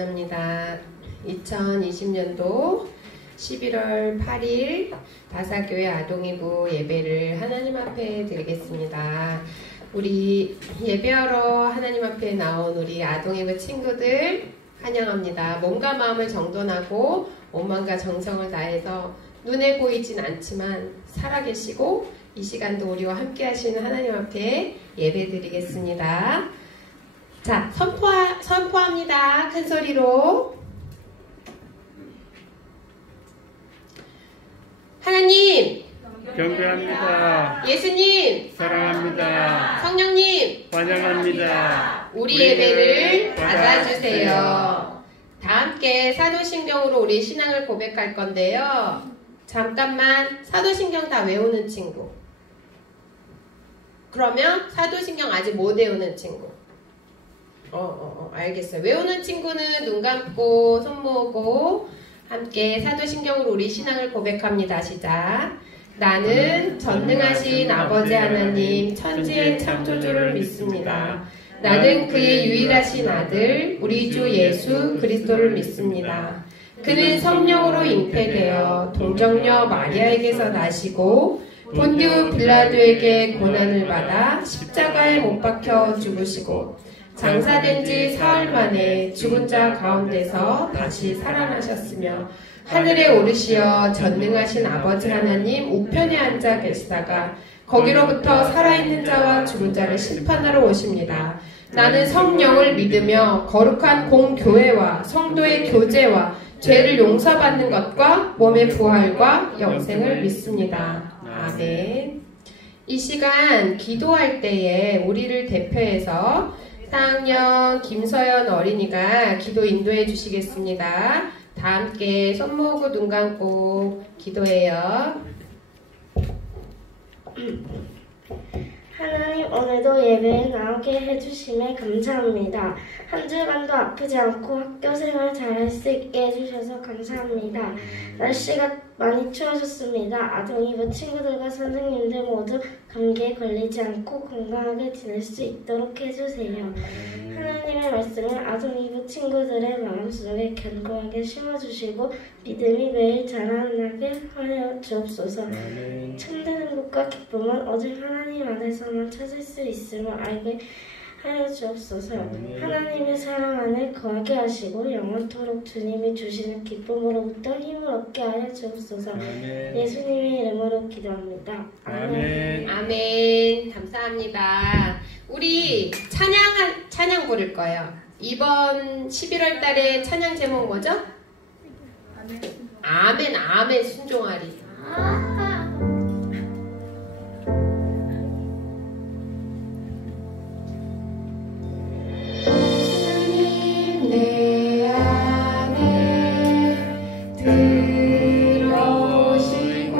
합니다. 2020년도 11월 8일 다사교회 아동이부 예배를 하나님 앞에 드리겠습니다. 우리 예배하러 하나님 앞에 나온 우리 아동이부 친구들 환영합니다. 몸과 마음을 정돈하고 온마음과 정성을 다해서 눈에 보이진 않지만 살아계시고 이 시간도 우리와 함께 하시는 하나님 앞에 예배 드리겠습니다. 자, 선포합니다. 큰 소리로. 하나님 경배합니다. 예수님 사랑합니다. 성령님 환영합니다. 우리 예배를 받아주세요. 다 함께 사도신경으로 우리 신앙을 고백할 건데요. 잠깐만 사도신경 다 외우는 친구, 그러면 사도신경 아직 못 외우는 친구, 알겠어요. 외우는 친구는 눈 감고 손 모으고 함께 사도신경으로 우리 신앙을 고백합니다. 시작. 나는 전능하신 아버지 하나님 천지의 창조주를 믿습니다. 나는 그의 유일하신 아들 우리 주 예수 그리스도를 믿습니다. 그는 성령으로 잉태되어 동정녀 마리아에게서 나시고 본디오 빌라도에게 고난을 받아 십자가에 못 박혀 죽으시고 장사된 지 사흘 만에 죽은 자 가운데서 다시 살아나셨으며 하늘에 오르시어 전능하신 아버지 하나님 우편에 앉아 계시다가 거기로부터 살아있는 자와 죽은 자를 심판하러 오십니다. 나는 성령을 믿으며 거룩한 공교회와 성도의 교제와 죄를 용서받는 것과 몸의 부활과 영생을 믿습니다. 아멘. 이 시간 기도할 때에 우리를 대표해서 4학년 김서연 어린이가 기도 인도해 주시겠습니다. 다 함께 손 모으고 눈 감고 기도해요. 하나님, 오늘도 예배에 나오게 해주심에 감사합니다. 한 주간도 아프지 않고 학교 생활 잘할 수 있게 해주셔서 감사합니다. 날씨가 많이 추워졌습니다. 아동이부 친구들과 선생님들 모두 감기에 걸리지 않고 건강하게 지낼 수 있도록 해주세요. 하나님의 말씀을 아동이부 친구들의 마음속에 견고하게 심어주시고 믿음이 매일 자라나게 하여 주옵소서. 참된 행복과 기쁨은 오직 하나님 안에서만 찾을 수 있음을 알게 하여 주옵소서. 하나님의 사랑 안에 거하게 하시고 영원토록 주님이 주시는 기쁨으로부터 힘을 얻게 하여 주옵소서. 예수님의 이름으로 기도합니다. 아멘. 아멘. 감사합니다. 우리 찬양 부를 거예요. 이번 11월 달에 찬양 제목 뭐죠? 아멘. 아멘 순종하리. 내 안에 들어오시고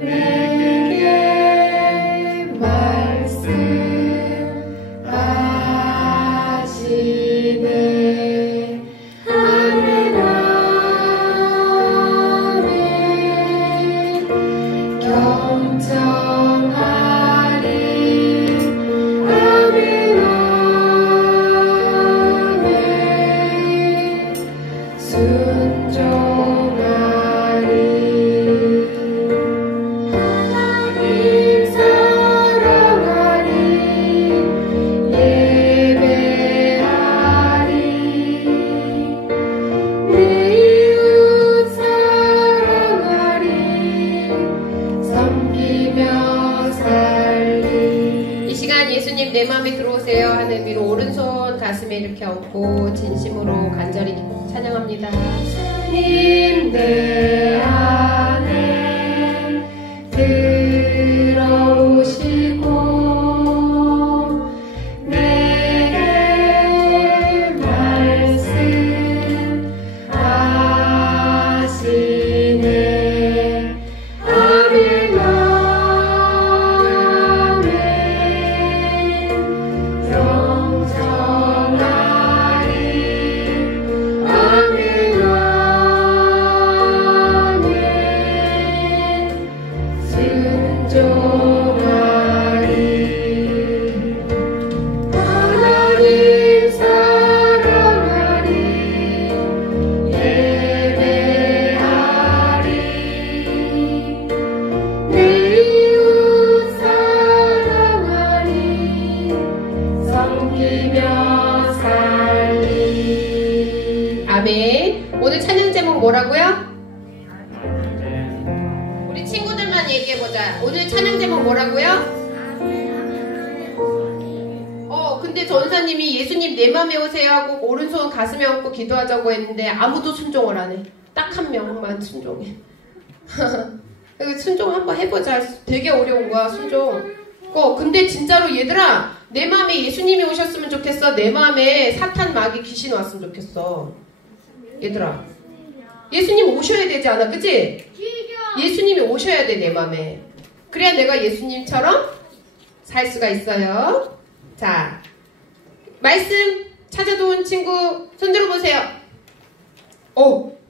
내게 말씀하시네. 아멘 아멘 경청하리. 아멘 순종하리. 하나님 사랑하리. 예배하리. 내 이웃 사랑하리. 섬기며 살리. 이 시간 예수님 내 마음에 들어오세요 하는 위로 오른손 가슴에 이렇게 얹고 진심으로 간절히 찬양합니다. 주님 내 안에 들어오시고 내게 말씀하시네. 아멘 아멘 경청하리. 아멘 아멘 오늘 찬양 제목 뭐라고요? 우리 친구들만 얘기해보자. 오늘 찬양 제목 뭐라고요? 근데 전사님이 예수님 내 맘에 오세요 하고 오른손 가슴에 얹고 기도하자고 했는데 아무도 순종을 안 해. 딱 한 명만 순종해. 순종 한번 해보자. 되게 어려운 거야, 순종. 근데 진짜로 얘들아, 내 마음에 예수님이 오셨으면 좋겠어. 내 마음에 사탄, 마귀, 귀신 왔으면 좋겠어. 얘들아, 예수님 오셔야 되지 않아? 그치? 예수님이 오셔야 돼, 내 마음에. 그래야 내가 예수님처럼 살 수가 있어요. 자, 말씀 찾아온 친구 손 들어보세요.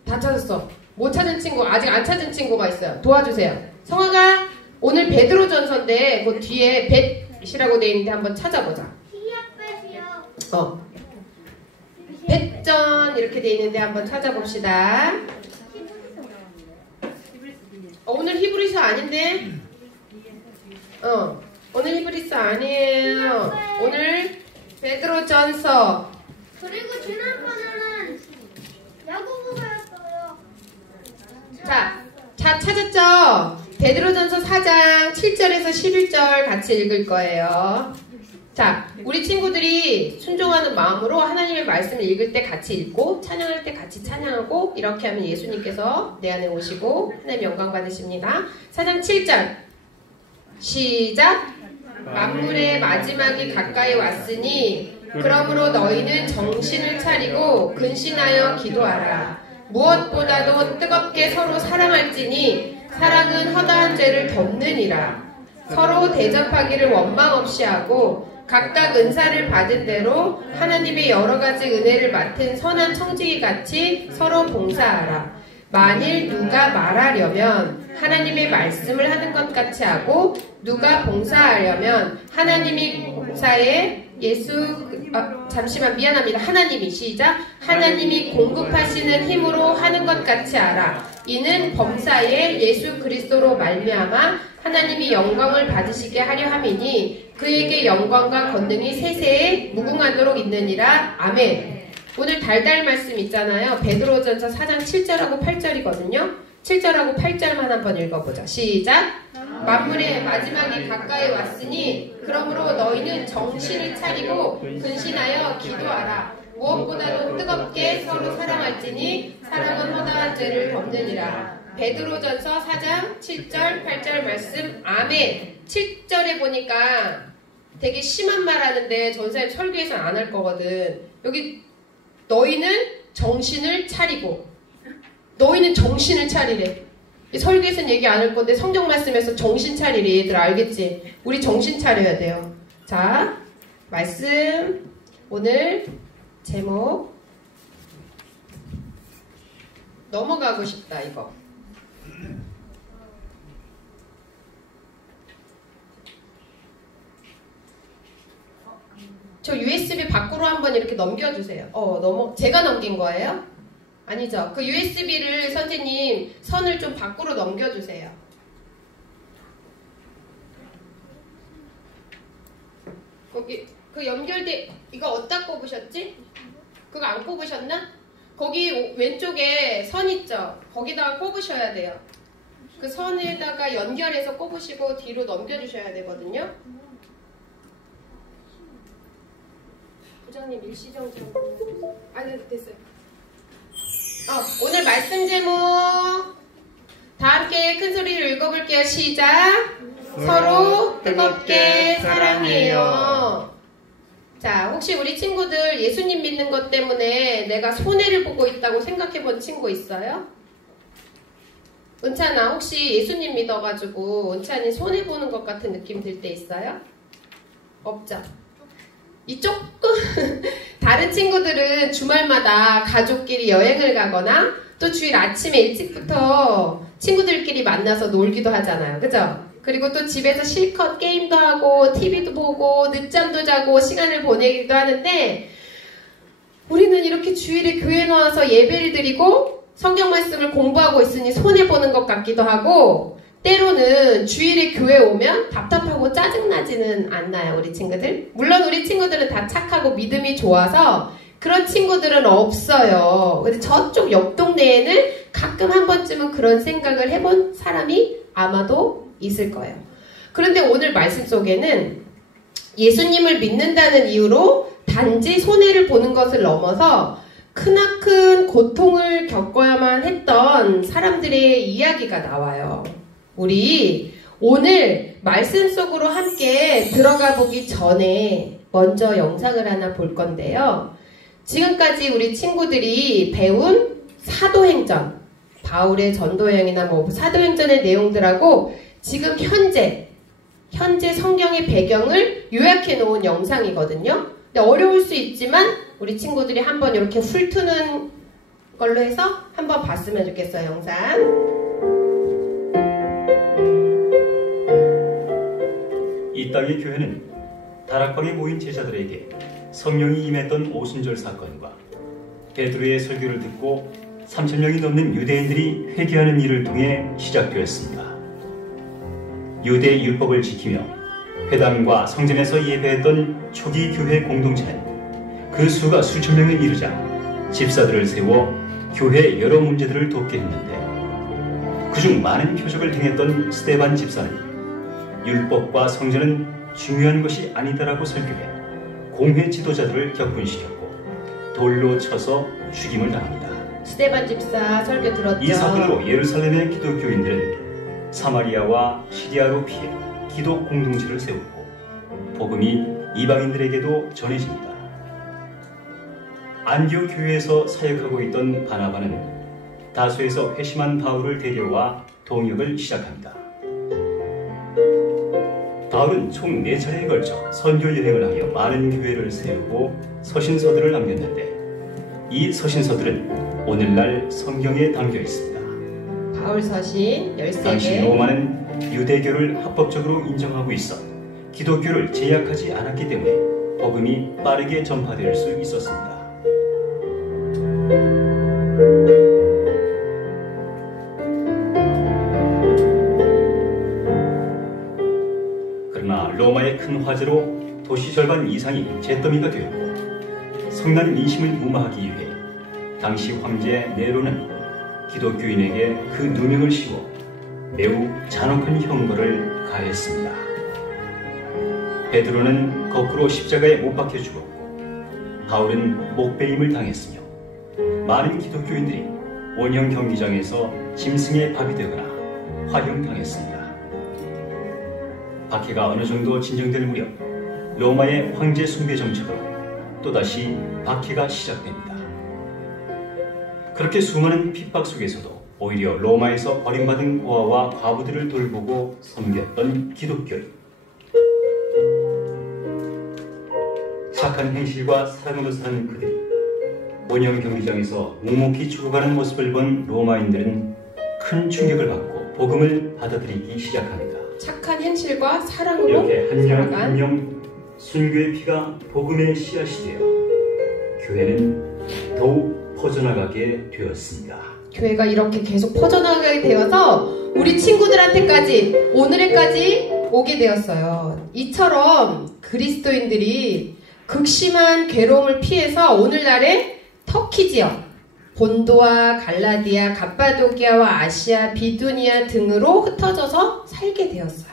다 찾았어. 못 찾은 친구, 아직 안 찾은 친구가 있어요. 도와주세요. 성화가 오늘 베드로전서인데 그 뒤에 벳이라고 돼 있는데 한번 찾아보자. 벳전 이렇게 돼 있는데 한번 찾아봅시다. 오늘 히브리서 아닌데? 오늘 히브리서 아니에요. 오늘 베드로전서. 그리고 지난번에는 야고보서였어요. 자, 찾았죠? 베드로전서 4장 7절에서 11절 같이 읽을 거예요. 자, 우리 친구들이 순종하는 마음으로 하나님의 말씀을 읽을 때 같이 읽고 찬양할 때 같이 찬양하고 이렇게 하면 예수님께서 내 안에 오시고 하나님 영광 받으십니다. 4장 7절 시작. 만물의 마지막이 가까이 왔으니 그러므로 너희는 정신을 차리고 근신하여 기도하라. 무엇보다도 뜨겁게 서로 사랑할지니 사랑은 허다한 죄를 덮느니라. 서로 대접하기를 원망 없이 하고 각각 은사를 받은 대로 하나님의 여러 가지 은혜를 맡은 선한 청지기 같이 서로 봉사하라. 만일 누가 말하려면 하나님의 말씀을 하는 것 같이 하고 누가 봉사하려면 하나님이 봉사에 하나님이 시작. 하나님이 공급하시는 힘으로 하는 것 같이 하라. 이는 범사에 예수 그리스도로 말미암아 하나님이 영광을 받으시게 하려 함이니 그에게 영광과 권능이 세세에 무궁하도록 있느니라. 아멘. 오늘 달달 말씀 있잖아요. 베드로전서 4장 7절하고 8절이거든요. 7절하고 8절만 한번 읽어보자. 시작. 만물의 마지막이 가까이 왔으니 그러므로 너희는 정신을 차리고 근신하여 기도하라. 무엇보다도 뜨겁게 서로 사랑할지니 사랑은 허다한 죄를 덮느니라. 베드로전서 4장 7절 8절 말씀. 아멘. 7절에 보니까 되게 심한 말 하는데 전사님 설교에서는 안 할 거거든. 여기 너희는 정신을 차리고, 너희는 정신을 차리래. 설교에서는 얘기 안 할 건데 성경 말씀에서 정신 차리래. 얘들 알겠지? 우리 정신 차려야 돼요. 자, 말씀 오늘 제목 넘어가고 싶다 이거. 저 USB 밖으로 한번 이렇게 넘겨주세요. 제가 넘긴 거예요? 아니죠. 그 USB를 선생님 선을 좀 밖으로 넘겨주세요. 거기 그 연결돼 이거 어디다 꼽으셨지? 그거 안 꼽으셨나? 거기 왼쪽에 선 있죠? 거기다가 꼽으셔야 돼요. 그 선에다가 연결해서 꼽으시고 뒤로 넘겨주셔야 되거든요. 부장님 일시정 좀. 됐어요. 오늘 말씀 제목 다 함께 큰 소리로 읽어볼게요. 시작. 서로 뜨겁게 사랑해요. 자, 혹시 우리 친구들 예수님 믿는 것 때문에 내가 손해를 보고 있다고 생각해 본 친구 있어요? 은찬아, 혹시 예수님 믿어가지고 은찬이 손해보는 것 같은 느낌 들 때 있어요? 없죠? 이 조금 다른 친구들은 주말마다 가족끼리 여행을 가거나 또 주일 아침에 일찍부터 친구들끼리 만나서 놀기도 하잖아요. 그죠? 그리고 또 집에서 실컷 게임도 하고 TV도 보고 늦잠도 자고 시간을 보내기도 하는데 우리는 이렇게 주일에 교회 나와서 예배를 드리고 성경 말씀을 공부하고 있으니 손해보는 것 같기도 하고 때로는 주일에 교회 오면 답답하고 짜증나지는 않나요, 우리 친구들? 물론 우리 친구들은 다 착하고 믿음이 좋아서 그런 친구들은 없어요. 근데 저쪽 옆 동네에는 가끔 한 번쯤은 그런 생각을 해본 사람이 아마도 있을 거예요. 그런데 오늘 말씀 속에는 예수님을 믿는다는 이유로 단지 손해를 보는 것을 넘어서 크나큰 고통을 겪어야만 했던 사람들의 이야기가 나와요. 우리 오늘 말씀 속으로 함께 들어가 보기 전에 먼저 영상을 하나 볼 건데요. 지금까지 우리 친구들이 배운 사도행전, 바울의 전도여행이나 뭐 사도행전의 내용들하고 지금 현재 성경의 배경을 요약해 놓은 영상이거든요. 근데 어려울 수 있지만 우리 친구들이 한번 이렇게 훑는 걸로 해서 한번 봤으면 좋겠어요. 영상. 이 땅의 교회는 다락방에 모인 제자들에게 성령이 임했던 오순절 사건과 베드로의 설교를 듣고 3,000명이 넘는 유대인들이 회개하는 일을 통해 시작되었습니다. 유대 율법을 지키며 회당과 성전에서 예배했던 초기 교회 공동체는 그 수가 수천 명에 이르자 집사들을 세워 교회 여러 문제들을 돕게 했는데 그중 많은 표적을 행했던 스데반 집사는 율법과 성전은 중요한 것이 아니다라고 설교해 공회 지도자들을 격분시켰고 돌로 쳐서 죽임을 당합니다. 스데반 집사 설교 들었죠? 이 사건으로 예루살렘의 기독교인들은 사마리아와 시리아로 피해 기독 공동체를 세우고 복음이 이방인들에게도 전해집니다. 안디옥 교회에서 사역하고 있던 바나바는 다소에서 회심한 바울을 데려와 동역을 시작합니다. 바울은 총 4차례에 걸쳐 선교 여행을 하며 많은 교회를 세우고 서신서들을 남겼는데 이 서신서들은 오늘날 성경에 담겨 있습니다. 바울 서신 13개. 당시 로마는 유대교를 합법적으로 인정하고 있어 기독교를 제약하지 않았기 때문에 복음이 빠르게 전파될 수 있었습니다. 그러나 로마의 큰 화재로 도시 절반 이상이 잿더미가 되었고 성난 민심을 무마하기 위해 당시 황제 네로는 기독교인에게 그 누명을 씌워 매우 잔혹한 형벌을 가했습니다. 베드로는 거꾸로 십자가에 못 박혀 죽었고 바울은 목베임을 당했으며 많은 기독교인들이 원형 경기장에서 짐승의 밥이 되거나 화형당했습니다. 박해가 어느 정도 진정될 무렵 로마의 황제 숭배 정책으로 또다시 박해가 시작됩니다. 그렇게 수많은 핍박 속에서도 오히려 로마에서 버림받은 고아와 과부들을 돌보고 섬겼던 기독교인. 착한 행실과 사랑으로 사는 그들. 원형 경기장에서 묵묵히 죽어가는 모습을 본 로마인들은 큰 충격을 받고 복음을 받아들이기 시작합니다. 착한 행실과 사랑으로 이렇게 한 명 살아간 한 명 순교의 피가 복음의 씨앗이 되어 교회는 더욱 퍼져나가게 되었습니다. 교회가 이렇게 계속 퍼져나가게 되어서 우리 친구들한테까지 오늘에까지 오게 되었어요. 이처럼 그리스도인들이 극심한 괴로움을 피해서 오늘날의 터키 지역, 본도와 갈라디아, 갑바도기아와 아시아, 비두니아 등으로 흩어져서 살게 되었어요.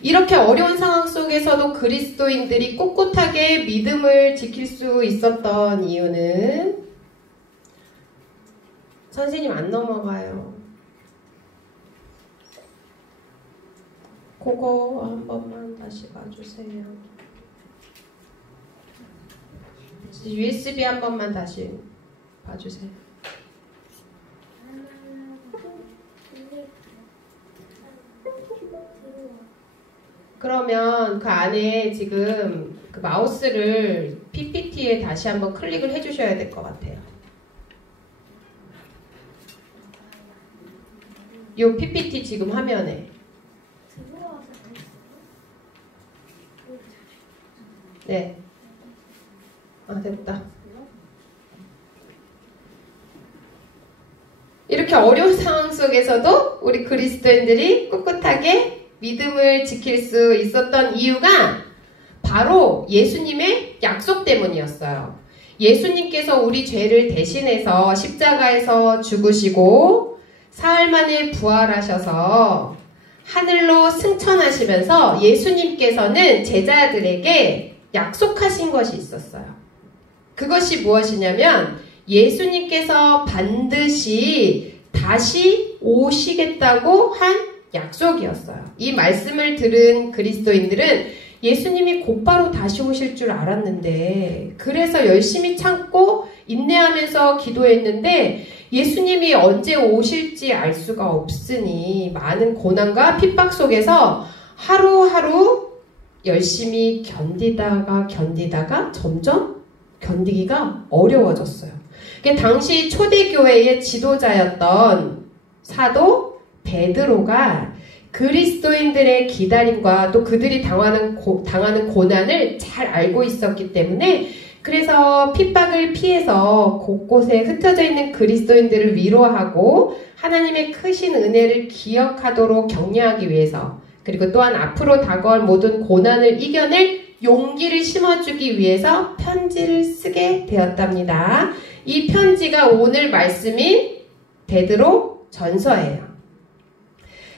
이렇게 어려운 상황 속에서도 그리스도인들이 꿋꿋하게 믿음을 지킬 수 있었던 이유는 선생님 안 넘어가요. 그거 한 번만 다시 봐주세요. USB 한 번만 다시 봐주세요. 그러면 그 안에 지금 그 마우스를 PPT에 다시 한번 클릭을 해주셔야 될 것 같아요. 요 PPT 지금 화면에. 네. 아, 됐다. 이렇게 어려운 상황 속에서도 우리 그리스도인들이 꿋꿋하게 믿음을 지킬 수 있었던 이유가 바로 예수님의 약속 때문이었어요. 예수님께서 우리 죄를 대신해서 십자가에서 죽으시고 사흘 만에 부활하셔서 하늘로 승천하시면서 예수님께서는 제자들에게 약속하신 것이 있었어요. 그것이 무엇이냐면 예수님께서 반드시 다시 오시겠다고 한 약속이었어요. 이 말씀을 들은 그리스도인들은 예수님이 곧바로 다시 오실 줄 알았는데, 그래서 열심히 참고 인내하면서 기도했는데 예수님이 언제 오실지 알 수가 없으니 많은 고난과 핍박 속에서 하루하루 열심히 견디다가 점점 견디기가 어려워졌어요. 당시 초대교회의 지도자였던 사도 베드로가 그리스도인들의 기다림과 또 그들이 당하는 고난을 잘 알고 있었기 때문에, 그래서 핍박을 피해서 곳곳에 흩어져 있는 그리스도인들을 위로하고 하나님의 크신 은혜를 기억하도록 격려하기 위해서, 그리고 또한 앞으로 다가올 모든 고난을 이겨낼 용기를 심어주기 위해서 편지를 쓰게 되었답니다. 이 편지가 오늘 말씀인 베드로 전서예요.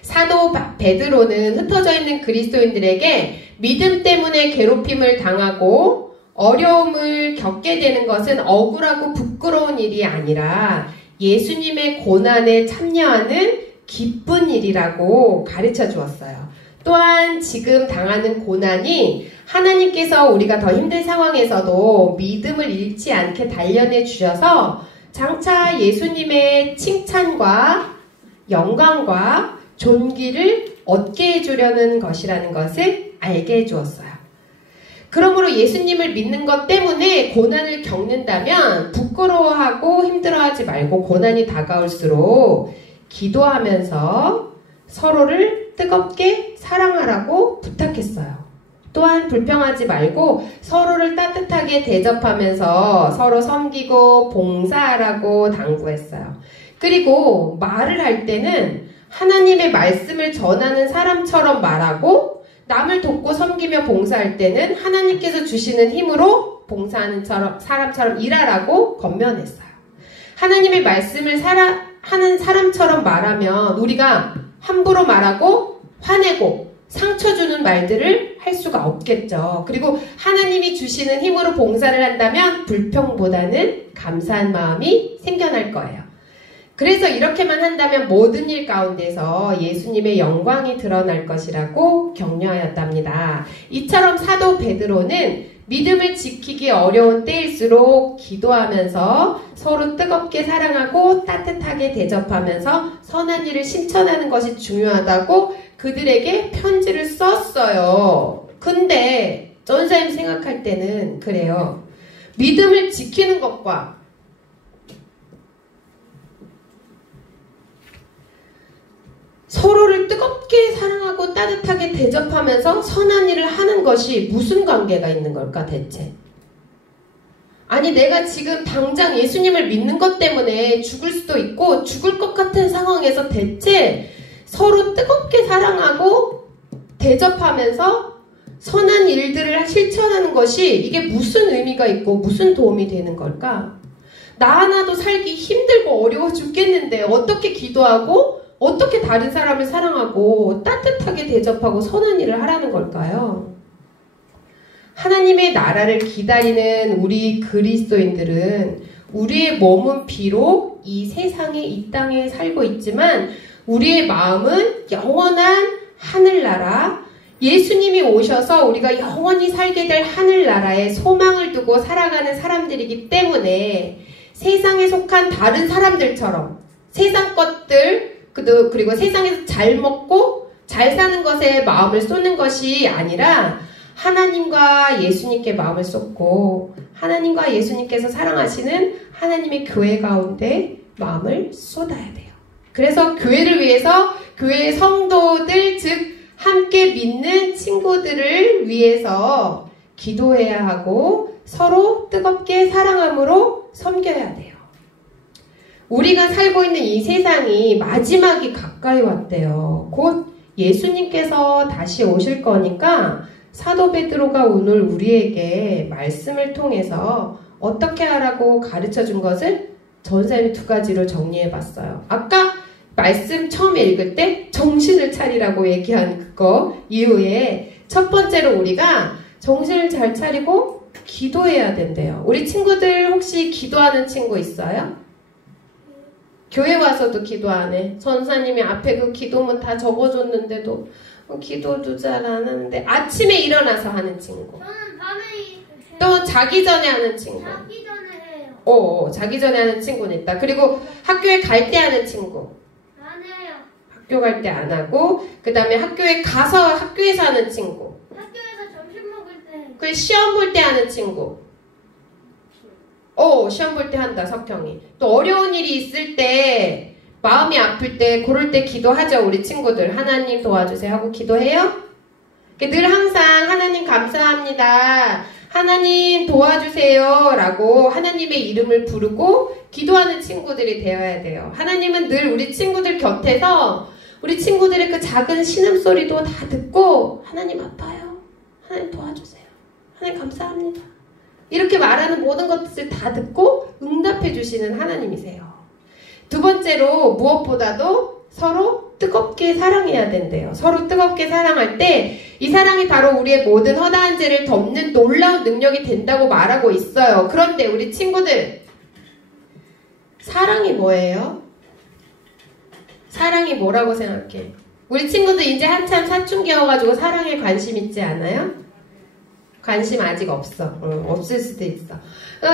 사도 베드로는 흩어져 있는 그리스도인들에게 믿음 때문에 괴롭힘을 당하고 어려움을 겪게 되는 것은 억울하고 부끄러운 일이 아니라 예수님의 고난에 참여하는 기쁜 일이라고 가르쳐 주었어요. 또한 지금 당하는 고난이 하나님께서 우리가 더 힘든 상황에서도 믿음을 잃지 않게 단련해 주셔서 장차 예수님의 칭찬과 영광과 존귀를 얻게 해주려는 것이라는 것을 알게 해주었어요. 그러므로 예수님을 믿는 것 때문에 고난을 겪는다면 부끄러워하고 힘들어하지 말고 고난이 다가올수록 기도하면서 서로를 뜨겁게 사랑하라고 부탁했어요. 또한 불평하지 말고 서로를 따뜻하게 대접하면서 서로 섬기고 봉사하라고 당부했어요. 그리고 말을 할 때는 하나님의 말씀을 전하는 사람처럼 말하고, 남을 돕고 섬기며 봉사할 때는 하나님께서 주시는 힘으로 봉사하는 사람처럼 일하라고 권면했어요. 하나님의 말씀을 하는 사람처럼 말하면 우리가 함부로 말하고 화내고 상처 주는 말들을 할 수가 없겠죠. 그리고 하나님이 주시는 힘으로 봉사를 한다면 불평보다는 감사한 마음이 생겨날 거예요. 그래서 이렇게만 한다면 모든 일 가운데서 예수님의 영광이 드러날 것이라고 격려하였답니다. 이처럼 사도 베드로는 믿음을 지키기 어려운 때일수록 기도하면서 서로 뜨겁게 사랑하고 따뜻하게 대접하면서 선한 일을 실천하는 것이 중요하다고 그들에게 편지를 썼어요. 근데 전사님 생각할 때는 그래요. 믿음을 지키는 것과 서로를 뜨겁게 사랑하고 따뜻하게 대접하면서 선한 일을 하는 것이 무슨 관계가 있는 걸까 대체? 아니 내가 지금 당장 예수님을 믿는 것 때문에 죽을 수도 있고 죽을 것 같은 상황에서 대체 서로 뜨겁게 사랑하고 대접하면서 선한 일들을 실천하는 것이 이게 무슨 의미가 있고 무슨 도움이 되는 걸까? 나 하나도 살기 힘들고 어려워 죽겠는데 어떻게 기도하고 어떻게 다른 사람을 사랑하고 따뜻하게 대접하고 선한 일을 하라는 걸까요? 하나님의 나라를 기다리는 우리 그리스도인들은 우리의 몸은 비록 이 세상에 이 땅에 살고 있지만 우리의 마음은 영원한 하늘나라, 예수님이 오셔서 우리가 영원히 살게 될 하늘나라에 소망을 두고 살아가는 사람들이기 때문에 세상에 속한 다른 사람들처럼 세상 것들 그리고 세상에서 잘 먹고 잘 사는 것에 마음을 쏟는 것이 아니라 하나님과 예수님께 마음을 쏟고 하나님과 예수님께서 사랑하시는 하나님의 교회 가운데 마음을 쏟아야 돼요. 그래서 교회를 위해서 교회의 성도들 즉 함께 믿는 친구들을 위해서 기도해야 하고 서로 뜨겁게 사랑함으로 섬겨야 돼요. 우리가 살고 있는 이 세상이 마지막이 가까이 왔대요. 곧 예수님께서 다시 오실 거니까 사도 베드로가 오늘 우리에게 말씀을 통해서 어떻게 하라고 가르쳐 준 것을 전사님이 두 가지로 정리해 봤어요. 아까 말씀 처음에 읽을 때 정신을 차리라고 얘기한 그거 이후에 첫 번째로 우리가 정신을 잘 차리고 기도해야 된대요. 우리 친구들 혹시 기도하는 친구 있어요? 교회 와서도 기도 안 해. 전사님이 앞에 그 기도문 다 적어줬는데도 기도도 잘 안 하는데 아침에 일어나서 하는 친구. 저는 밤에 또 자기 전에 하는 친구. 자기 전에 해요. 자기 전에 하는 친구는 있다. 그리고 학교에 갈 때 하는 친구. 안 해요. 학교 갈 때 안 하고 그 다음에 학교에 가서 학교에서 하는 친구. 학교에서 점심 먹을 때. 그 시험 볼 때 하는 친구. 시험 볼 때 한다, 석형이. 또 어려운 일이 있을 때, 마음이 아플 때, 그럴 때 기도하죠, 우리 친구들. 하나님 도와주세요 하고 기도해요? 늘 항상 하나님 감사합니다. 하나님 도와주세요 라고 하나님의 이름을 부르고 기도하는 친구들이 되어야 돼요. 하나님은 늘 우리 친구들 곁에서 우리 친구들의 그 작은 신음소리도 다 듣고 하나님 아파요. 하나님 도와주세요. 하나님 감사합니다. 이렇게 말하는 모든 것을 다 듣고 응답해 주시는 하나님이세요. 두 번째로 무엇보다도 서로 뜨겁게 사랑해야 된대요. 서로 뜨겁게 사랑할 때 이 사랑이 바로 우리의 모든 허다한 죄를 덮는 놀라운 능력이 된다고 말하고 있어요. 그런데 우리 친구들, 사랑이 뭐예요? 사랑이 뭐라고 생각해? 우리 친구들 이제 한참 사춘기여가지고 사랑에 관심 있지 않아요? 관심 아직 없어. 없을 수도 있어.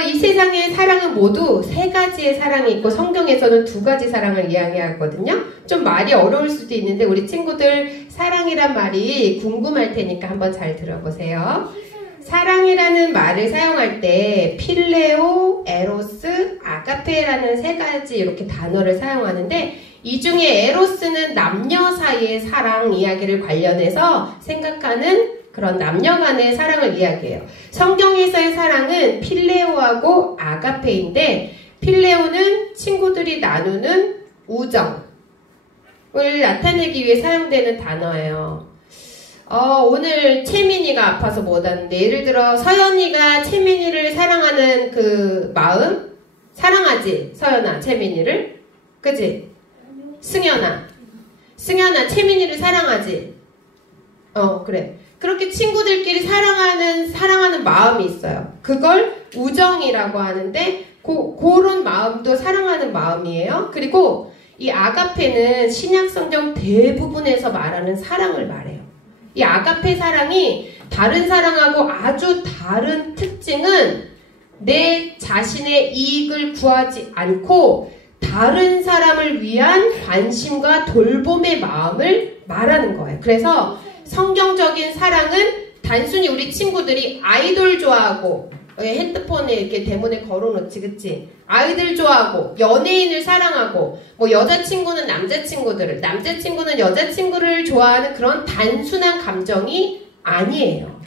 이 세상의 사랑은 모두 세 가지의 사랑이 있고 성경에서는 두 가지 사랑을 이야기하거든요. 좀 말이 어려울 수도 있는데 우리 친구들 사랑이란 말이 궁금할 테니까 한번 잘 들어보세요. 사랑이라는 말을 사용할 때 필레오, 에로스, 아가페라는 세 가지 이렇게 단어를 사용하는데 이 중에 에로스는 남녀 사이의 사랑 이야기를 관련해서 생각하는 그런 남녀 간의 사랑을 이야기해요. 성경에서의 사랑은 필레오하고 아가페인데 필레오는 친구들이 나누는 우정을 나타내기 위해 사용되는 단어예요. 오늘 채민이가 아파서 못 왔는데 예를 들어 서연이가 채민이를 사랑하는 그 마음 사랑하지? 서연아 채민이를? 그치? 승연아 채민이를 사랑하지? 그래. 그렇게 친구들끼리 사랑하는 마음이 있어요. 그걸 우정이라고 하는데 그런 마음도 사랑하는 마음이에요. 그리고 이 아가페는 신약성경 대부분에서 말하는 사랑을 말해요. 이 아가페 사랑이 다른 사랑하고 아주 다른 특징은 내 자신의 이익을 구하지 않고 다른 사람을 위한 관심과 돌봄의 마음을 말하는 거예요. 그래서 성경적인 사랑은 단순히 우리 친구들이 아이돌 좋아하고 핸드폰에 이렇게 대문에 걸어놓지, 그치? 아이들 좋아하고 연예인을 사랑하고 뭐 여자친구는 남자친구는 여자친구를 좋아하는 그런 단순한 감정이 아니에요.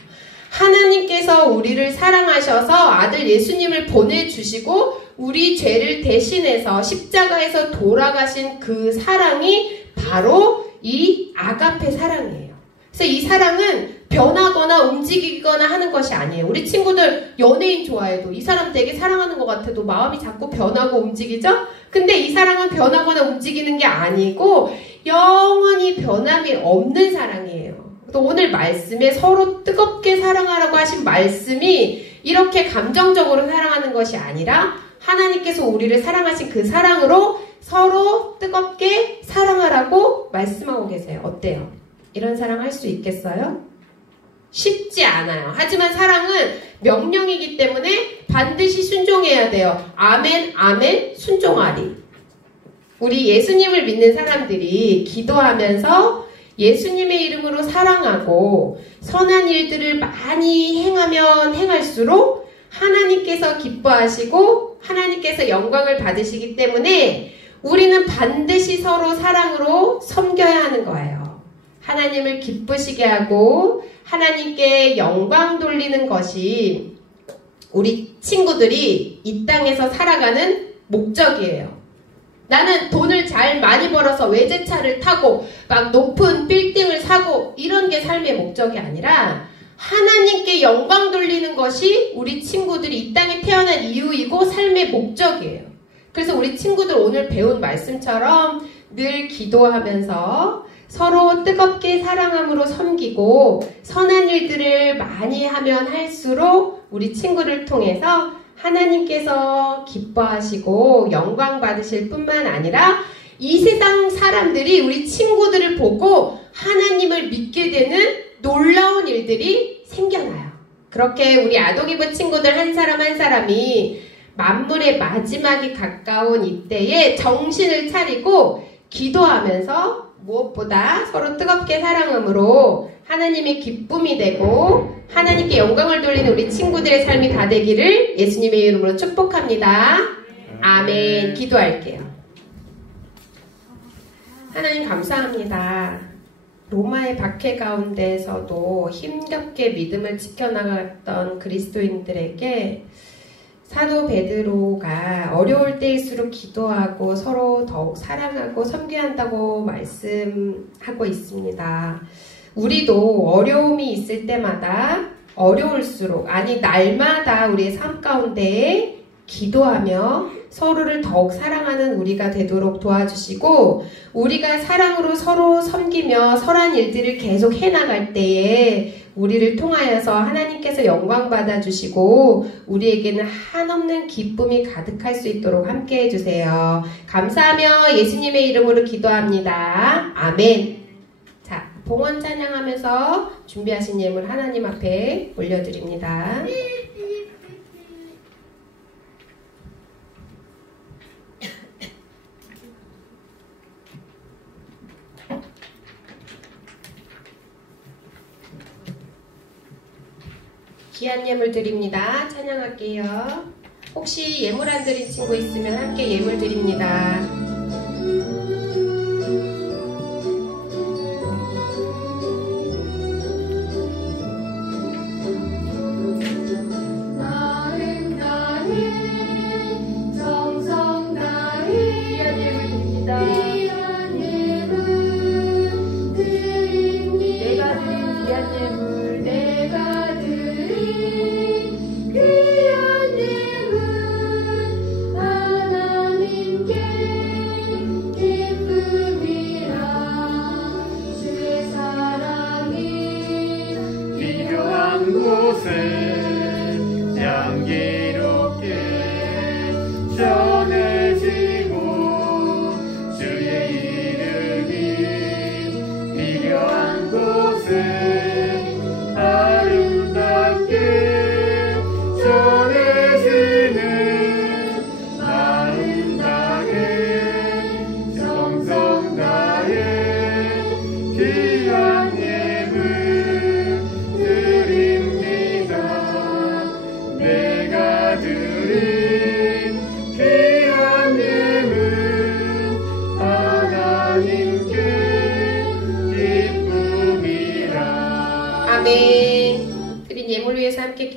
하나님께서 우리를 사랑하셔서 아들 예수님을 보내주시고 우리 죄를 대신해서 십자가에서 돌아가신 그 사랑이 바로 이 아가페 사랑이에요. 그래서 이 사랑은 변하거나 움직이거나 하는 것이 아니에요. 우리 친구들 연예인 좋아해도 이 사람 되게 사랑하는 것 같아도 마음이 자꾸 변하고 움직이죠? 근데 이 사랑은 변하거나 움직이는 게 아니고 영원히 변함이 없는 사랑이에요. 또 오늘 말씀에 서로 뜨겁게 사랑하라고 하신 말씀이 이렇게 감정적으로 사랑하는 것이 아니라 하나님께서 우리를 사랑하신 그 사랑으로 서로 뜨겁게 사랑하라고 말씀하고 계세요. 어때요? 이런 사랑 할 수 있겠어요? 쉽지 않아요. 하지만 사랑은 명령이기 때문에 반드시 순종해야 돼요. 아멘, 아멘, 순종하리. 우리 예수님을 믿는 사람들이 기도하면서 예수님의 이름으로 사랑하고 선한 일들을 많이 행하면 행할수록 하나님께서 기뻐하시고 하나님께서 영광을 받으시기 때문에 우리는 반드시 서로 사랑으로 섬겨야 하는 거예요. 하나님을 기쁘시게 하고 하나님께 영광 돌리는 것이 우리 친구들이 이 땅에서 살아가는 목적이에요. 나는 돈을 잘 많이 벌어서 외제차를 타고 막 높은 빌딩을 사고 이런 게 삶의 목적이 아니라 하나님께 영광 돌리는 것이 우리 친구들이 이 땅에 태어난 이유이고 삶의 목적이에요. 그래서 우리 친구들 오늘 배운 말씀처럼 늘 기도하면서 서로 뜨겁게 사랑함으로 섬기고 선한 일들을 많이 하면 할수록 우리 친구를 통해서 하나님께서 기뻐하시고 영광 받으실 뿐만 아니라 이 세상 사람들이 우리 친구들을 보고 하나님을 믿게 되는 놀라운 일들이 생겨나요. 그렇게 우리 아동이브 친구들 한 사람 한 사람이 만물의 마지막이 가까운 이때에 정신을 차리고 기도하면서 무엇보다 서로 뜨겁게 사랑함으로 하나님의 기쁨이 되고 하나님께 영광을 돌리는 우리 친구들의 삶이 다 되기를 예수님의 이름으로 축복합니다. 아멘. 기도할게요. 하나님 감사합니다. 로마의 박해 가운데서도 힘겹게 믿음을 지켜나갔던 그리스도인들에게 사도 베드로가 어려울 때일수록 기도하고 서로 더욱 사랑하고 섬겨야 한다고 말씀하고 있습니다. 우리도 어려움이 있을 때마다 어려울수록 아니 날마다 우리의 삶 가운데에 기도하며 서로를 더욱 사랑하는 우리가 되도록 도와주시고 우리가 사랑으로 서로 섬기며 선한 일들을 계속 해나갈 때에 우리를 통하여서 하나님께서 영광 받아주시고 우리에게는 한없는 기쁨이 가득할 수 있도록 함께 해주세요. 감사하며 예수님의 이름으로 기도합니다. 아멘. 자, 봉헌 찬양하면서 준비하신 예물 하나님 앞에 올려드립니다. 귀한 예물 드립니다. 찬양할게요. 혹시 예물 안 드린 친구 있으면 함께 예물 드립니다.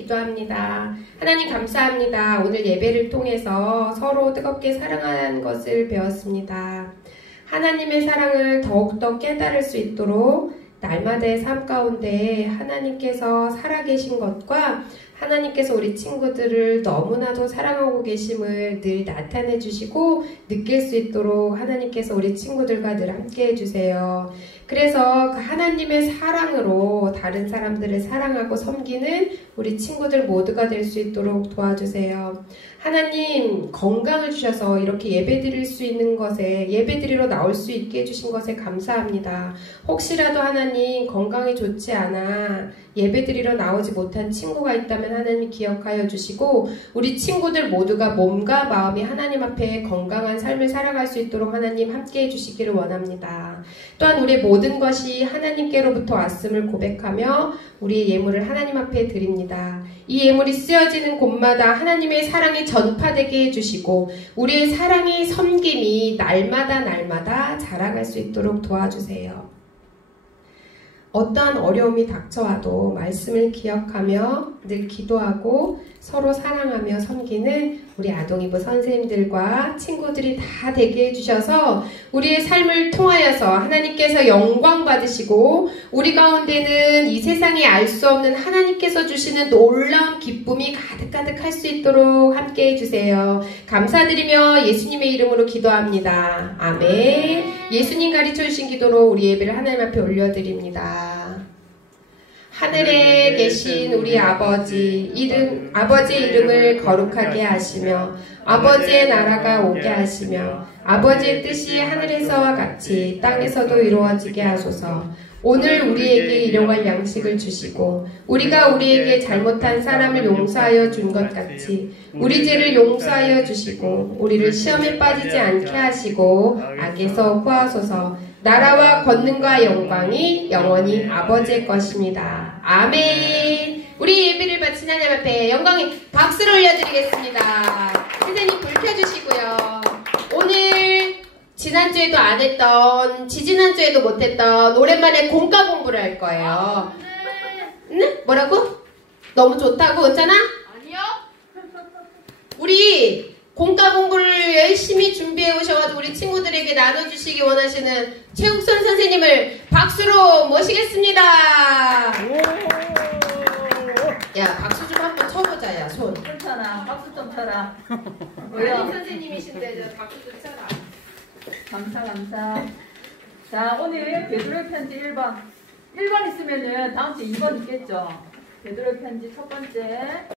기도합니다. 하나님 감사합니다. 오늘 예배를 통해서 서로 뜨겁게 사랑하는 것을 배웠습니다. 하나님의 사랑을 더욱더 깨달을 수 있도록 날마다의 삶 가운데 하나님께서 살아계신 것과 하나님께서 우리 친구들을 너무나도 사랑하고 계심을 늘 나타내 주시고 느낄 수 있도록 하나님께서 우리 친구들과 늘 함께 해주세요. 그래서 그 하나님의 사랑으로 다른 사람들을 사랑하고 섬기는 우리 친구들 모두가 될 수 있도록 도와주세요. 하나님 건강을 주셔서 이렇게 예배드릴 수 있는 것에 예배드리러 나올 수 있게 해주신 것에 감사합니다. 혹시라도 하나님 건강이 좋지 않아 예배드리러 나오지 못한 친구가 있다면 하나님 기억하여 주시고 우리 친구들 모두가 몸과 마음이 하나님 앞에 건강한 삶을 살아갈 수 있도록 하나님 함께 해주시기를 원합니다. 또한 우리의 모든 것이 하나님께로부터 왔음을 고백하며 우리의 예물을 하나님 앞에 드립니다. 이 예물이 쓰여지는 곳마다 하나님의 사랑이 전파되게 해주시고 우리의 사랑의 섬김이 날마다 자라갈 수 있도록 도와주세요. 어떠한 어려움이 닥쳐와도 말씀을 기억하며 늘 기도하고 서로 사랑하며 섬기는 우리 아동이부 선생님들과 친구들이 다 되게 해주셔서 우리의 삶을 통하여서 하나님께서 영광 받으시고 우리 가운데는 이 세상에 알 수 없는 하나님께서 주시는 놀라운 기쁨이 가득가득 할 수 있도록 함께 해주세요. 감사드리며 예수님의 이름으로 기도합니다. 아멘. 예수님 가르쳐 주신 기도로 우리 예배를 하나님 앞에 올려드립니다. 하늘에 계신 우리 아버지의 이름을 거룩하게 하시며 아버지의 나라가 오게 하시며 아버지의 뜻이 하늘에서와 같이 땅에서도 이루어지게 하소서. 오늘 우리에게 일용할 양식을 주시고 우리가 우리에게 잘못한 사람을 용서하여 준 것 같이 우리 죄를 용서하여 주시고 우리를 시험에 빠지지 않게 하시고 악에서 구하소서. 나라와 권능과 영광이 영원히 아버지의 것입니다. 아멘. 우리 예배를 바친 하나님 앞에 영광의 박수를 올려드리겠습니다. 선생님 불 켜주시고요. 오늘 지난주에도 안 했던, 지지난주에도 못했던 오랜만에 공과 공부를 할 거예요. 네? 뭐라고? 너무 좋다고? 은찬아? 아니요. 우리 공과 공부를 열심히 준비해 오셔가지고 우리 친구들에게 나눠주시기 원하시는 최욱선 선생님을 박수로 모시겠습니다. 야, 박수 좀 한번 쳐보자, 야, 손. 괜찮아. 박수 좀 쳐라. 담임 선생님이신데 저 박수 좀 쳐라. 감사. 자, 오늘 베드로의 편지 1번. 1번 있으면은 다음 주에 2번 있겠죠? 베드로의 편지 첫 번째.